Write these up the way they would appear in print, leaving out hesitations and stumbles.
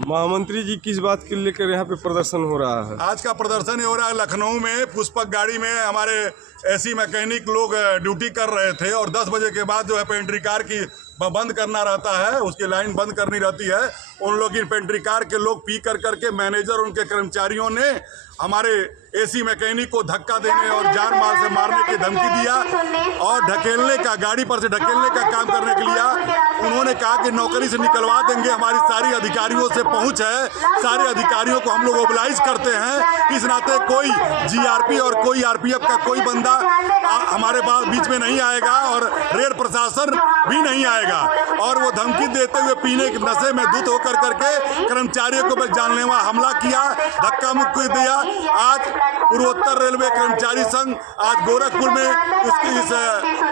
महामंत्री जी किस बात के लेकर यहाँ पे प्रदर्शन हो रहा है? आज का प्रदर्शन हो रहा है लखनऊ में। पुष्पक गाड़ी में हमारे एसी मैकेनिक लोग ड्यूटी कर रहे थे और 10 बजे के बाद जो है पेंट्री कार की बंद करना रहता है, उसकी लाइन बंद करनी रहती है। उन लोग इन पेंट्री कार के लोग पी करके मैनेजर और उनके कर्मचारियों ने हमारे एसी मैकेनिक को धक्का देने और जान माल से मारने की धमकी दिया और ढकेलने का, गाड़ी पर से ढकेलने का काम करने के लिए उन्होंने कहा कि नौकरी से निकलवा देंगे। हमारी सारी अधिकारियों से पहुंच है, सारे अधिकारियों को हम लोग मोबिलाइज करते हैं। इस नाते कोई जीआरपी और कोई आरपीएफ का कोई बंदा हमारे पास बीच में नहीं आएगा और रेल प्रशासन भी नहीं आएगा। और वो धमकी देते हुए पीने के नशे में धुत होकर करके कर्मचारियों को जानलेवा हमला किया, धक्का मुक्की दिया। आज पूर्वोत्तर रेलवे कर्मचारी संघ आज गोरखपुर में इस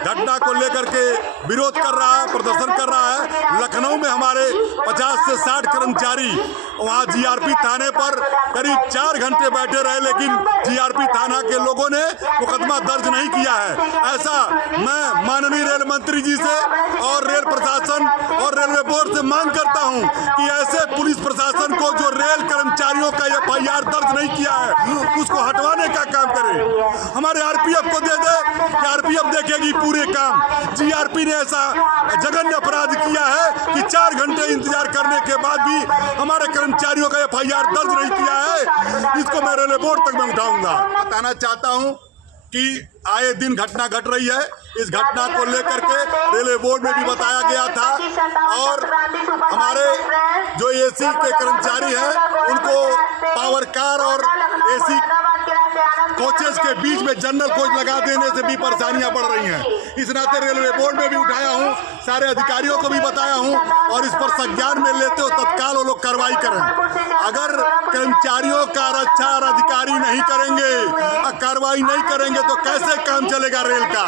घटना को लेकर के विरोध कर रहा है, प्रदर्शन कर रहा है। लखनऊ में हमारे 50 से 60 कर्मचारी वहाँ जीआरपी थाने पर करीब 4 घंटे बैठे रहे, लेकिन जीआरपी थाना के लोगों ने मुकदमा दर्ज नहीं किया है। ऐसा मैं माननीय रेल मंत्री जी से और रेल प्रशासन और रेलवे बोर्ड से मांग करता हूं कि ऐसे पुलिस प्रशासन को जो रेल कर्मचारियों का एफआईआर दर्ज नहीं किया है उसको हटवाने का काम करे। हमारे आरपीएफ को दे दे कि आरपीएफ देखेगी पूरे काम। जीआरपी ने ऐसा जघन्य अपराध किया है कि 4 घंटे इंतजार करने के बाद भी हमारे कर्मचारियों का एफआईआर दर्ज नहीं किया है। इसको मैं रेलवे बोर्ड तक मैं उठाऊंगा। बताना चाहता हूं कि आए दिन घटना घट रही है। इस घटना को लेकर के रेलवे बोर्ड में भी बताया गया था और हमारे जो एसी के कर्मचारी हैं उनको पावर कार और एसी कोचेस के बीच में जनरल कोच लगा देने से भी परेशानियां बढ़ रही हैं। इस नाते रेलवे बोर्ड में भी उठाया हूं, सारे अधिकारियों को भी बताया हूं और इस पर संज्ञान में लेते हो तत्काल वो लोग कार्रवाई करें। अगर कर्मचारियों का रक्षा और अधिकारी नहीं करेंगे, कार्रवाई नहीं करेंगे तो कैसे काम चलेगा रेल का,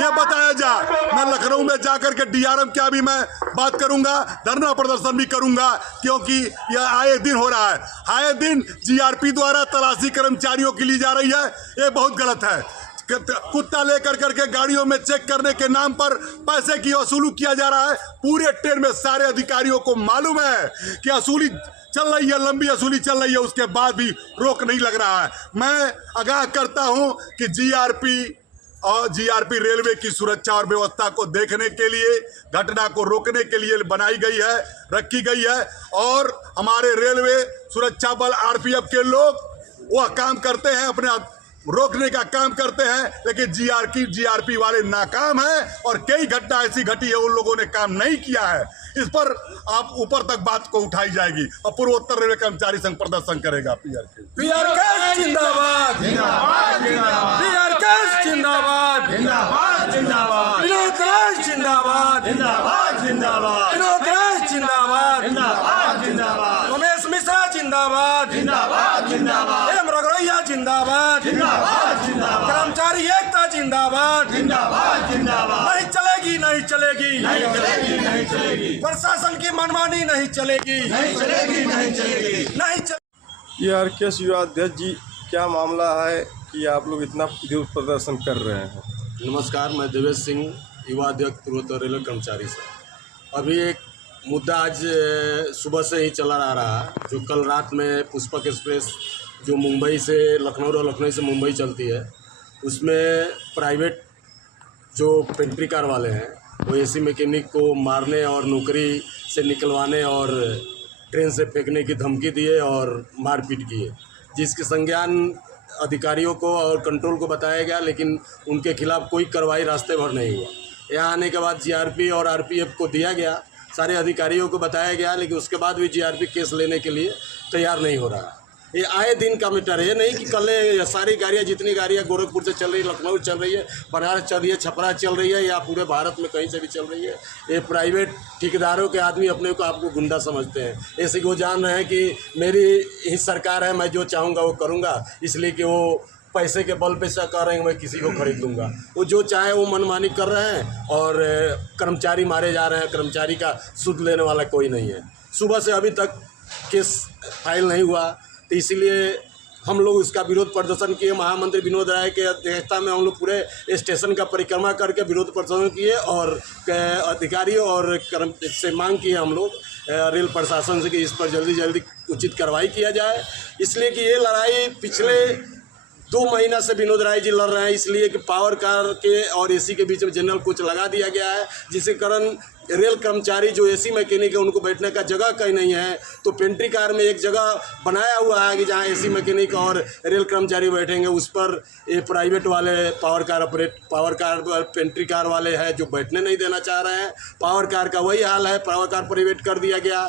ये बताया जाए। मैं लखनऊ में जाकर के डीआरएम क्या भी मैं बात करूंगा, धरना प्रदर्शन भी करूंगा, क्योंकि यह आए दिन हो रहा है। आए दिन जीआरपी द्वारा तलाशी कर्मचारियों की ली जा रही है, ये बहुत गलत है। कुत्ता लेकर करके गाड़ियों में चेक करने के नाम पर पैसे की वसूली किया जा रहा है। पूरे ट्रेन में सारे अधिकारियों को मालूम है कि वसूली चल रही है, लंबी वसूली चल रही है, उसके बाद भी रोक नहीं लग रहा है। मैं आगाह करता हूं कि जीआरपी रेलवे की सुरक्षा और व्यवस्था को देखने के लिए, घटना को रोकने के लिए बनाई गई है, रखी गई है। और हमारे रेलवे सुरक्षा बल आरपीएफ के लोग वह काम करते हैं, अपने रोकने का काम करते हैं, लेकिन जीआरपी वाले नाकाम हैं और कई घटना ऐसी घटी है उन लोगों ने काम नहीं किया है। इस पर आप ऊपर तक बात को उठाई जाएगी और पूर्वोत्तर रेलवे कर्मचारी संघ प्रदर्शन करेगा। पीआरके जिंदाबाद, पीआरके जिंदाबाद, विनोद राज जिंदाबाद, विनोद राज जिंदाबाद, रमेश मिश्रा जिंदाबाद, एम रगड़ैया जिंदाबाद, कर्मचारी एकता जिंदाबाद, नहीं चलेगी, नहीं चलेगी, नहीं चलेगी, प्रशासन की मनमानी नहीं चलेगी, नहीं चलेगी। पीआरके युवा अध्यक्ष जी, क्या मामला है कि आप लोग इतना विरोध प्रदर्शन कर रहे हैं? नमस्कार, मैं देवेश सिंह, युवा अध्यक्ष पूर्वोत्तर रेलवे कर्मचारी संघ। अभी एक मुद्दा आज सुबह से ही चला आ रहा है, जो कल रात में पुष्पक एक्सप्रेस जो मुंबई से लखनऊ और लखनऊ से मुंबई चलती है, उसमें प्राइवेट जो पेंट्री कार वाले हैं वो एसी मैकेनिक को मारने और नौकरी से निकलवाने और ट्रेन से फेंकने की धमकी दिए और मारपीट किए, जिसके संज्ञान अधिकारियों को और कंट्रोल को बताया गया, लेकिन उनके खिलाफ कोई कार्रवाई रास्ते भर नहीं हुआ। यहाँ आने के बाद जीआरपी और आरपीएफ को दिया गया, सारे अधिकारियों को बताया गया, लेकिन उसके बाद भी जीआरपी केस लेने के लिए तैयार नहीं हो रहा। ये आए दिन का मैटर है, ये नहीं कि कल सारी गाड़ियाँ, जितनी गाड़ियाँ गोरखपुर से चल रही है, लखनऊ चल रही है, बनारस चल रही है, छपरा चल रही है, या पूरे भारत में कहीं से भी चल रही है। ये प्राइवेट ठेकेदारों के आदमी अपने को आपको गुंडा समझते हैं। ऐसे वो जान रहे हैं कि मेरी ही सरकार है, मैं जो चाहूँगा वो करूँगा, इसलिए कि वो पैसे के बल पे से कर रहे हैं मैं किसी को खरीद लूँगा। वो जो चाहे वो मनमानी कर रहे हैं और कर्मचारी मारे जा रहे हैं। कर्मचारी का सुध लेने वाला कोई नहीं है। सुबह से अभी तक केस फाइल नहीं हुआ, तो इसीलिए हम लोग इसका विरोध प्रदर्शन किए। महामंत्री विनोद राय के अध्यक्षता में हम लोग पूरे स्टेशन का परिक्रमा करके विरोध प्रदर्शन किए और अधिकारियों और कर्म से मांग की है हम लोग रेल प्रशासन से कि इस पर जल्दी जल्दी उचित कार्रवाई किया जाए, इसलिए कि ये लड़ाई पिछले 2 महीना से विनोद राय जी लड़ रहे हैं, इसलिए कि पावर कार के और एसी के बीच में जनरल कोच लगा दिया गया है, जिसके कारण रेल कर्मचारी जो एसी मैकेनिक है उनको बैठने का जगह कहीं नहीं है। तो पेंट्री कार में एक जगह बनाया हुआ है कि जहां एसी मैकेनिक और रेल कर्मचारी बैठेंगे, उस पर ये प्राइवेट वाले पावर कार पेंट्री कार वाले हैं जो बैठने नहीं देना चाह रहे हैं। पावर कार का वही हाल है, पावर कार प्राइवेट कर दिया गया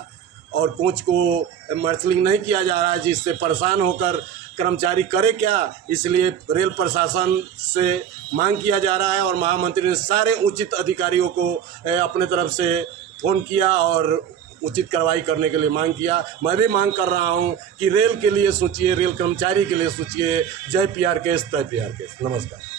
और कोच को मार्शलिंग नहीं किया जा रहा है, जिससे परेशान होकर कर्मचारी करे क्या। इसलिए रेल प्रशासन से मांग किया जा रहा है और महामंत्री ने सारे उचित अधिकारियों को अपने तरफ से फ़ोन किया और उचित कार्रवाई करने के लिए मांग किया। मैं भी मांग कर रहा हूं कि रेल के लिए सोचिए, रेल कर्मचारी के लिए सोचिए। जय PRKS, तय PRKS। नमस्कार।